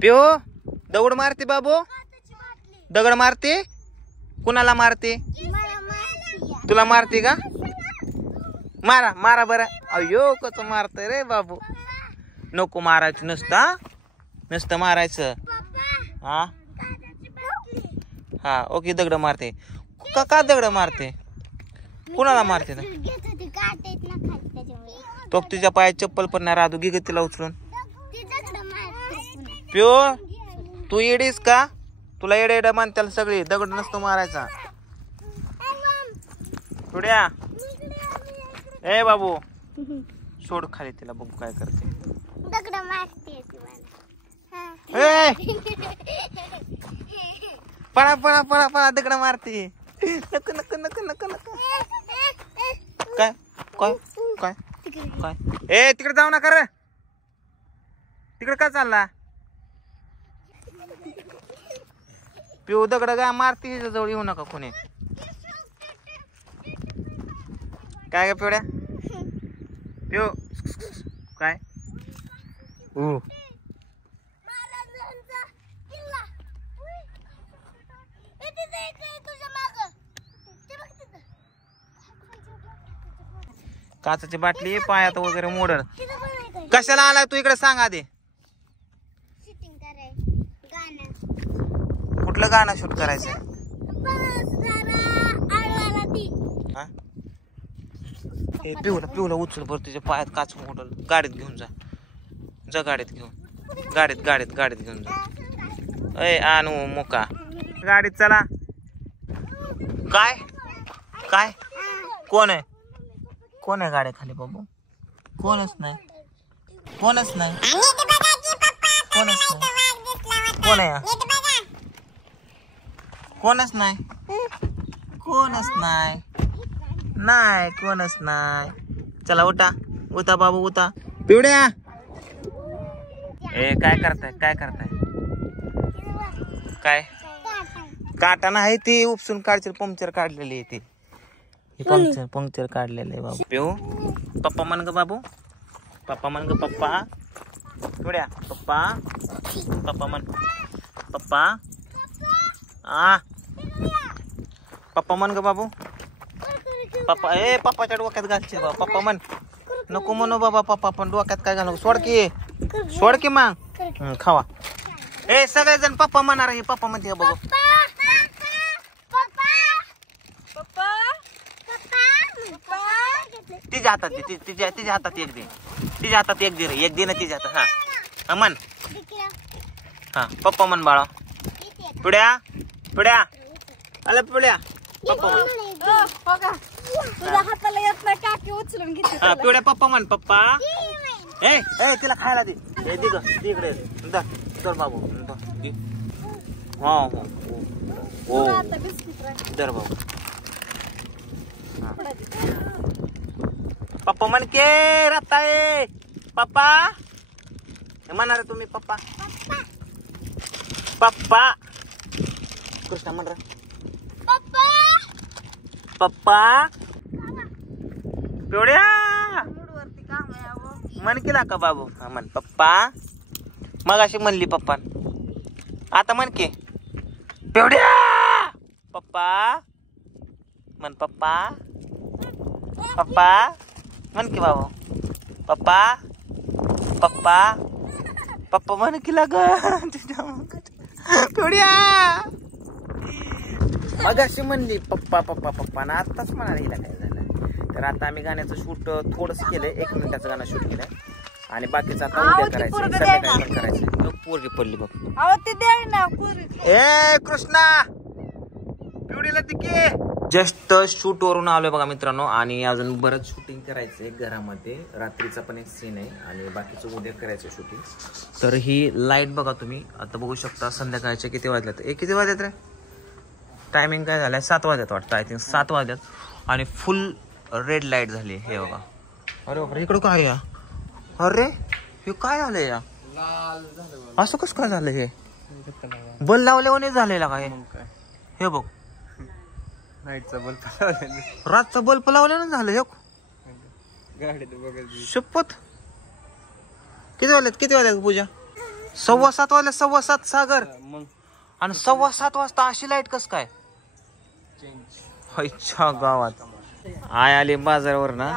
Piow दगड मारते बाबू, दगड मारते. कुणाला मारते? तुला मारते का? मारा मारा बरं. अयो कस मारतय रे बाबू. नको मारायचं नुसतं मारायचं. हा हा ओके. दगड मारते का दगड मारते? कुणाला मारते? तो तुझ्या पायात चप्पल पण नाही राहतो. घे तिला उचलून. पिओ तू येडीस का? तुला येडे मानत्याला सगळी. दगड नसतो मारायचा. थोड्या ए बाबू सोड खाली तिला. बघू काय करते. दगड मारते पळा पळा पळा पळा. दगड मारते. नको नको नको नको नको. काय काय काय काय? ए तिकडे जाऊ नका रे. तिकडे काय चालला? पिऊ दगड काय मारते. जवळ येऊ नका कोणी. काय ग पिवड्या? पिऊ काय? काचाची बाटली पायात वगैरे मोडल. कशाला आलाय तू इकडे? सांग आधी. कुठलं गाणं शूट करायचं? पिऊला उचल बरं. तुझ्या पायात काच मोडल. गाडीत घेऊन जा गाडीत घेऊन. गाडीत घेऊन जा. ए आणू मोका गाडीत. चला. काय काय कोण आहे? कोण आहे गाड्या खाली बाबू? कोणच नाही. कोण आहे? कोणच नाही. चला उठा बाबू उठा. पिवड्या ए काय करताय? काय काटा नाही ती उपसून काढशील. पंक्चर काढलेली आहे ती. पंक्चर काढलेलं आहे बाबू. पिऊ पप्पा म्हण ग बाबू. पप्पा म्हण ग. पप्पा पिवड्या पप्पा म्हण. पप्पा पप्पा म्हण ग बाबू. पप्पा ए पप्पाच्या डोक्यात घालशील बाबा. पप्पा म्हण. नको म्हणू बाबा. पप्पा पण डोक्यात काय घालू. सोड की मग खावा. ए सगळेजण पप्पा म्हणणार. हे पप्पा म्हणते बघू. तिच्या हातात एक दे. तिच्या हातात एक दे ना तिच्या हातात. हा म्हण. हा पप्पा म्हण बाळा. पिवड्या अरे पिवड्या पप्पा म्हण. पिवड्या पप्पा म्हण. पप्पा ए तिला खायला दे. हे दे ग तिकडे. दर बाबू. हो दर बाबू. पप्पा म्हण के रत्ताय. पप्पा म्हणणार तुम्ही. पप्पा कृष्णा म्हण. पप्पा पिवड्या म्हण केला का बाबू? हा म्हण. पप्पा मगाशी म्हणली पप्पा. आता म्हण की पिवड्या. पप्पा म्हण. पप्पा म्हण की बाबू. पप्पा म्हण केला ग. पिवड्या मगाशी म्हणली पप्पा ना आताच म्हणाला. हिला काय झालं? तर आता आम्ही गाण्याचं शूट थोडस केलंय. 1 मिनिटाचं गाणं शूट केलंय आणि बाकीचं आता उद्या करायचं. संध्याकाळी पण करायचं. पोरगी पडली बघ. ए कृष्णा पिवडीला तिके. जस्ट शूट वरून आलोय बघा मित्रांनो. आणि अजून बरंच शूटिंग करायचंय घरामध्ये. रात्रीचा पण एक सीन आहे आणि बाकीचं उद्या करायचं शूटिंग. तर ही लाईट बघा तुम्ही. आता बघू शकता संध्याकाळचे किती वाजल्यात. किती वाजल्यात रे? टायमिंग काय झालंय? 7 वाजल्यात वाटतं. आय थिंक 7 वाजल्यात. आणि फुल रेड लाईट झाली. हे बघा. अरे बापरे इकडं काय या? अरे हे काय झालंय या? असं कसं काय झालं? हे बल्ब लावल्यावर झालेला काय? हे बघ नाईटचा बल्ब रातचा बल्ब लावल्यानं झालं. हे शपथ. किती वाजल्यात पूजा? 7:15 वाजले, 7:15 सागर. मग आणि 7:15 वाजता अशी लाईट कस काय अच्छा गावात आय आले बाजारावर ना.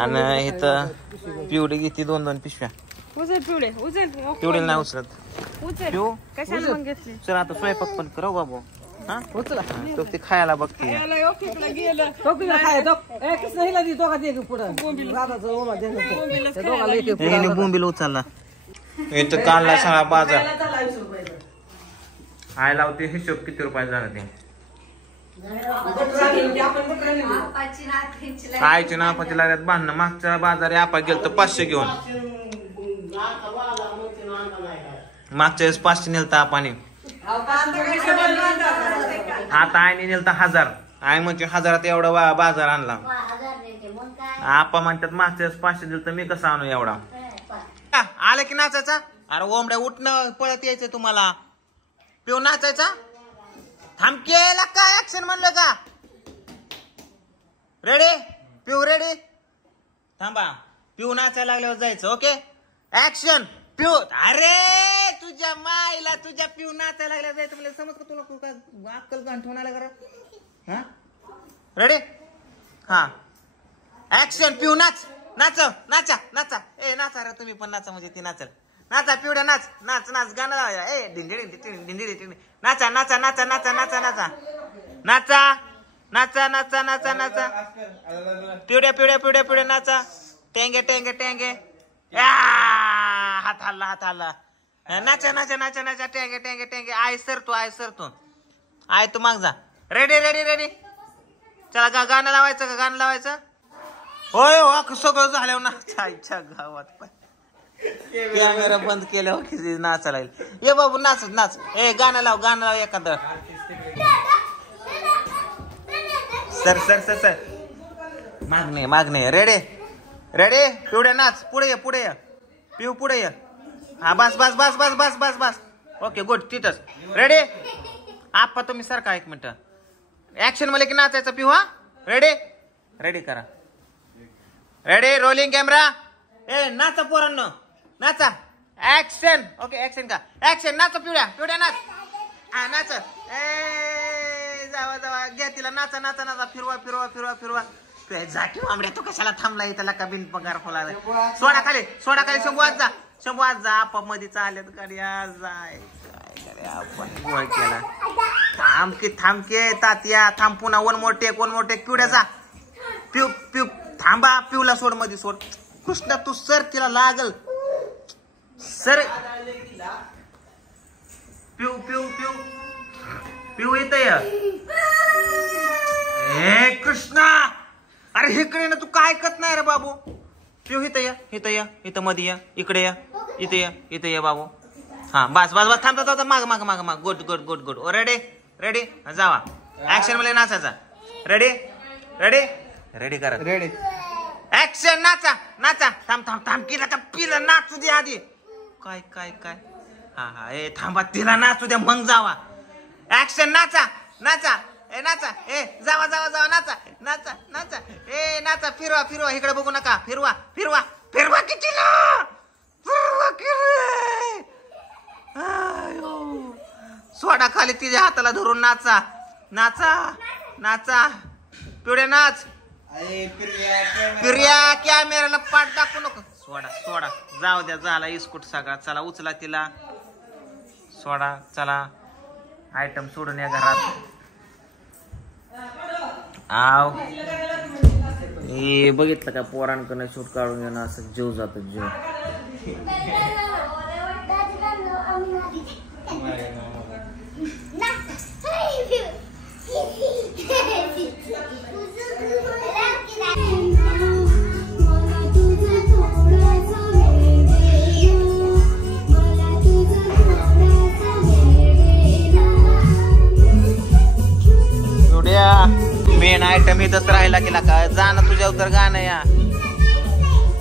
आणि इथं पिवडी घेते 2-2 पिशव्या. पिवडी नाही उचलत. पिऊ चल आता स्वयंपाक पण कर बाबू. हा तो ते खायला बघते. बोंबील उचलला इथं काढला सगळा बाजार. आय लावते हिशोब किती रुपये झाला ते. आईच्या नापाची लागल्यात बांधणं. मागच्या बाजारी आपा गेलो 500 घेऊन. मागच्या वेळेस 500 नेलता आपाने. आता आईने नेलता 1000. आई म्हणजे 1000 एवढा बाजार आणला. आपा म्हणतात मागच्या वेळेस 500 दिलं तर मी कसं आणू एवढा. आलं की नाचायचा. अरे ओमड्या उठणं पळत यायचं तुम्हाला. पिऊ नाचायचा. थांबकेला काय ऍक्शन म्हणलं का. रेडी पिऊ रेडी. थांबा पिऊ नाचायला लागल्यावर जायचं. Okay action. पिऊ अरे तुझ्या माईला तुझ्या पिऊ नाचायला लागल्यावर जायचं म्हणजे समज का तुला अक्कल गांठवून आला करा. हा रेडी हा ऍक्शन. पिऊ नाच नाच नाचा नाचा. ए नाचा रे तुम्ही पण नाचा म्हणजे ती नाचल. नाचा पिवड्या नाच नाच नाच गाणं लावा. ए ढिंडी नाचा नाचा नाचा नाचा नाचा नाचा नाचा नाचा नाचा नाचा नाचा. पिवड्या पिवड्या पिवड्या पिवड्या नाचा. टेंगे टेंगे टेंगे. हात हल्ला हात हल्ला. नाचा नाचा नाचा नाचा. टेंगे टेंगे टेंगे. आय सरतो आय सरतो. आय तू माग जा. Ready ready ready. चला गाणं लावायचं का गाणं लावायचं. होय हो सगळं झाल्यावर नाचा. इच्छा गावात कॅमेरा बंद केल्यावर किती नाचायला लागेल. ये बाबू नाच नाच. ए गाणं लाव एखादं. सर सर सर सर मागणे रेडे रेडे. पिवड्या नाच. पुढे ये पुढे ये. पिऊ पुढे ये. हा बस बस बस बस बस बस बस. ओके गुड तिथंच. रेडी आप्पा तुम्ही सारखा 1 मिनिट. ऍक्शन मध्ये की नाचायचं पिऊ. हा रेडी रेडी करा. Ready rolling camera. ए नाचा पोरांनो नाचा. ऍक्शन. ओके ऍक्शन का ऍक्शन. नाचा पिवड्या पिवड्या नाच. हा नाच. ए जावा जावा घ्या तिला. नाचा नाचा नाचा. फिरवा फिरवा फिरवा फिरवा. जाकी आंबड्या तू कशाला थांबला इथं का बिन पगार खोला. सोडा खाली सोडा खाली. शंभू आज जा शंभू आज जा. आपा मध्ये चालत गाडी आज जाय काय आपण गोळ केला. थांबके तात्या थांब. पुन्हा 1 more take 1 more take. पिवड्या जा. पिऊ पिऊ थांबा. पिऊला सोड मध्ये सोड. कृष्णा तू सर तिला लागल सर. पिऊ पिऊ पिऊ पिऊ इथं ये. ए कृष्णा अरे इकडे ना तू काय ऐकत नाही रे बाबू. पिऊ इथं या इथं या इथं मध्ये या. इकडे या इथं या बाबू. हा बस बस बस. थांबता थांबता माग माग माग माग. Good good good good. Ready ready जावा. ऍक्शन मध्ये नाचायचा. रेडी रेडी रेडी करा. Ready action. नाचा नाचा. थांब थांब थांब. पिला नाचू दे आधी. काय काय काय. हा हा ए थांबा तिला नाचू द्या मग जावा. ऍक्शन. नाचा नाचा. ए नाचा. ए जावा जावा जावा. नाचा नाचा नाचा. ए नाचा. फिरवा फिरवा. इकडे बघू नका. फिरवा फिरवा फिरवा की तिला. फिरवा की रे. सोडा खाली तिच्या हाताला धरून नाचा नाचा नाचा. पिवड्या नाच. फिर्या कॅमेराला पाठ दाखवू नको. सोडा सोडा जाऊ द्या. झाला इस्कुट सगळा. चला उचला तिला. सोडा चला. आयटम सोडून या घरात. आव हे बघितलं का पोरांकडनं शूट काढून येणं असं जीव जातो जीव. मेन आयटम इथंच राहिला गेला का. जा ना तुझ्या उतर गाणं या.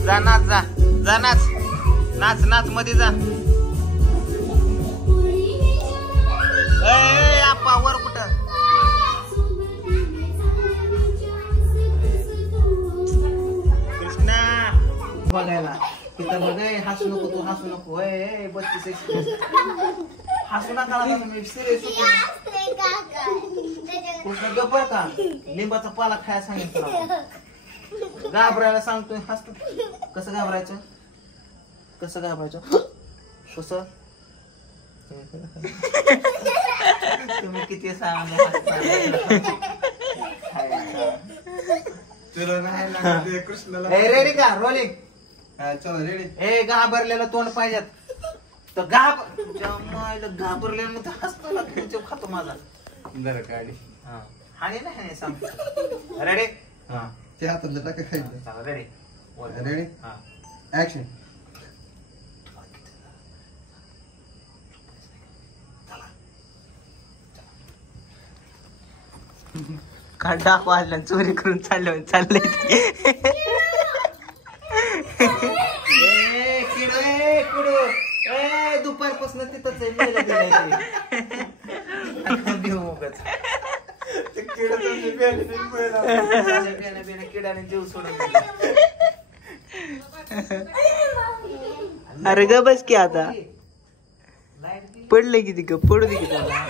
जा नाच जा जा नाच नाच नाच मध्ये जा. आप्पा वर कुठं. कृष्णा बघायला इथं बघ हसू नको तू हसू नको 32 हसू नका मी सिरियस कृष्ण गप्पर का लिंबाचा पाला खायला सांगितलं घाबरायला सांगतोय हसतो कसं घाबरायचं कसं तुम्ही किती कृष्णाला रेडी का रोलिंग चला रेडी ए घाबरलेलं तोंड पाहिजेत तर घाबरलेलं हसतो ना तुमच्या खातो माझा जरा गाडी हानी नाही सांगतो रेडी हा ते हातात टाका खायचं चला रेडी रेडी हा ऍक्शन खड्डा वाजला चोरी करून चाललंय किडो दुपारपासून तिथंच किडाने जीव सोडून अरे ग बस की आता पडले किती ग पडू दे की त्याला